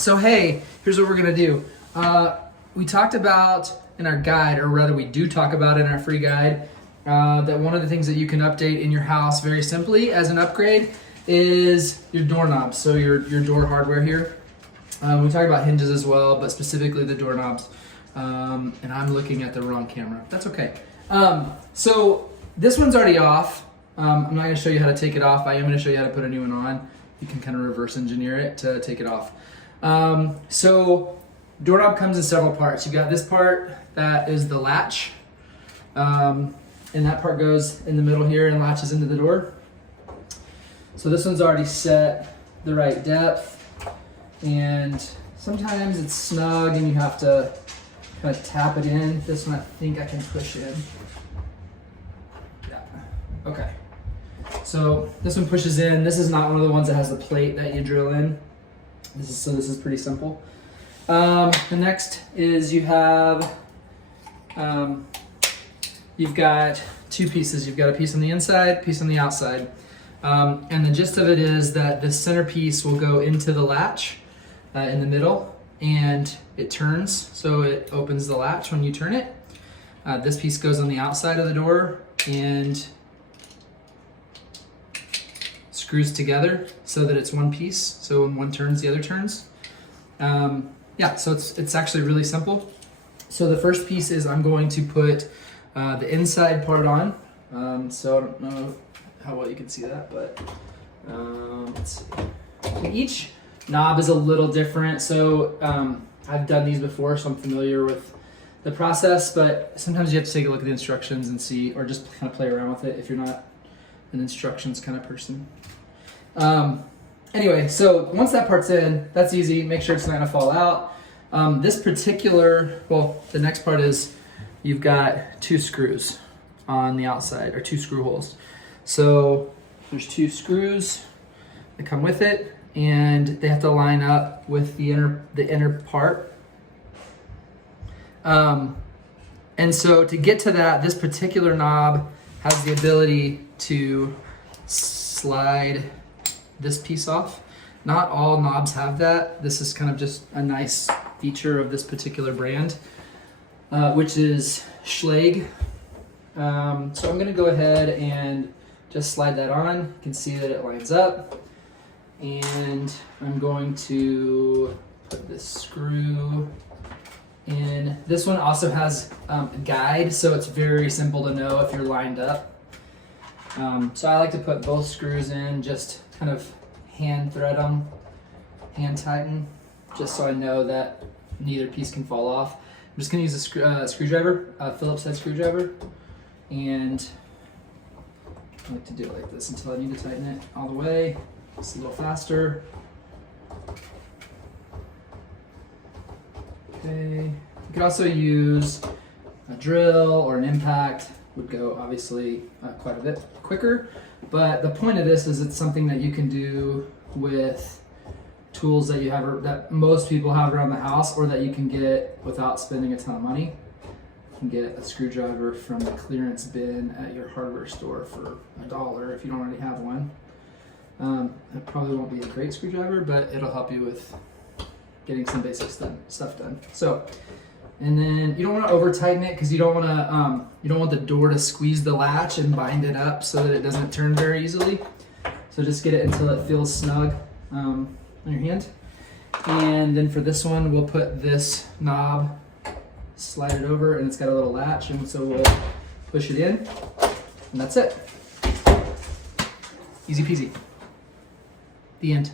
So hey, here's what we're gonna do. We talked about in our guide, or rather we do talk about in our free guide, that one of the things that you can update in your house very simply as an upgrade is your doorknobs, so your door hardware here. We talked about hinges as well, but specifically the doorknobs. And I'm looking at the wrong camera. That's okay. So this one's already off. I'm not gonna show you how to take it off. I am gonna show you how to put a new one on. You can kind of reverse engineer it to take it off. So doorknob comes in several parts. You've got this part that is the latch. And that part goes in the middle here and latches into the door. So this one's already set the right depth, and sometimes it's snug and you have to kind of tap it in. This one I think I can push in. Yeah, okay. So this one pushes in. This is not one of the ones that has the plate that you drill in. This is pretty simple. The next is you have, you've got two pieces. You've got a piece on the inside, piece on the outside. And the gist of it is that this center piece will go into the latch in the middle, and it turns, so it opens the latch when you turn it. This piece goes on the outside of the door and screws together so that it's one piece. So when one turns, the other turns. Yeah, so it's actually really simple. So the first piece is I'm going to put the inside part on. So I don't know how well you can see that, but let's see. Each knob is a little different. So I've done these before, so I'm familiar with the process, but sometimes you have to take a look at the instructions and see, or just kind of play around with it if you're not an instructions kind of person. Anyway, so once that part's in, that's easy. Make sure it's not gonna fall out. This particular, well, the next part is you've got two screws on the outside, or two screw holes. So there's two screws that come with it, and they have to line up with the inner part. And so to get to that, this particular knob has the ability to slide this piece off. Not all knobs have that. This is kind of just a nice feature of this particular brand, which is Schlage. So I'm gonna go ahead and just slide that on. You can see that it lines up. And I'm going to put this screw in. This one also has a guide, so it's very simple to know if you're lined up. So I like to put both screws in, just kind of hand thread them, hand tighten, just so I know that neither piece can fall off. I'm just gonna use a screwdriver, a Phillips head screwdriver, and I like to do it like this until I need to tighten it all the way. It's a little faster. Okay, you could also use a drill or an impact. Would go obviously quite a bit quicker, but the point of this is it's something that you can do with tools that you have, that most people have around the house, or that you can get without spending a ton of money. You can get a screwdriver from the clearance bin at your hardware store for $1 if you don't already have one. It probably won't be a great screwdriver, but it'll help you with getting some basic stuff done. So, and then you don't want to over tighten it, because you don't want the door to squeeze the latch and bind it up so that it doesn't turn very easily. So just get it until it feels snug on your hand. And then for this one, we'll put this knob, slide it over, and it's got a little latch, and so we'll push it in, and that's it. Easy peasy. The end.